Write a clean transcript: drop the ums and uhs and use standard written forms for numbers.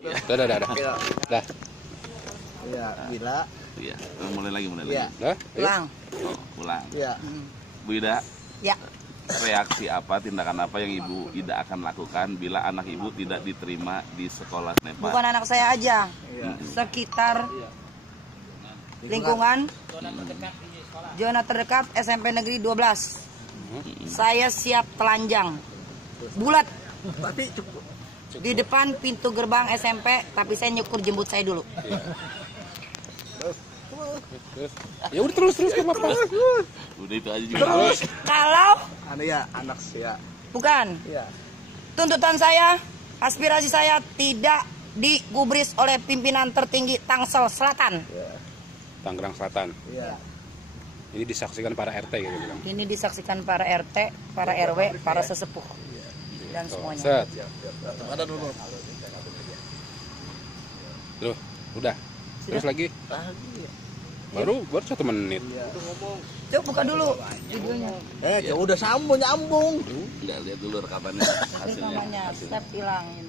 Dah. Iya, bila. Iya, mulai lagi. Iya. Dah. Ulang. Ulang. Iya. Bu Ida, Ya. reaksi apa, tindakan apa yang Ibu Ida akan lakukan bila anak Ibu tidak diterima di sekolah NEPA? Bukan anak saya aja. Iya. Sekitar lingkungan zona terdekat SMP Negeri 12. Saya siap telanjang. Bulat. Tapi cukup. Di depan pintu gerbang SMP, tapi saya nyukur jembut saya dulu. Ya udah terus ke apa? Udah itu aja juga. Terus kalau Anak saya. bukan Iya. tuntutan saya, aspirasi saya tidak digubris oleh pimpinan tertinggi Tangsel Selatan. Tangerang Selatan. Iya. Ini disaksikan para RT gitu bilang. Ini disaksikan para RT, para RW, para sesepuh dan semuanya. Set. Ada dulu. Loh, udah. Terus lagi. Baru 1 menit. Coba buka dulu videonya. Ya udah nyambung. Enggak, lihat dulu rekamannya, hasilnya. Rekamannya, step hilangin.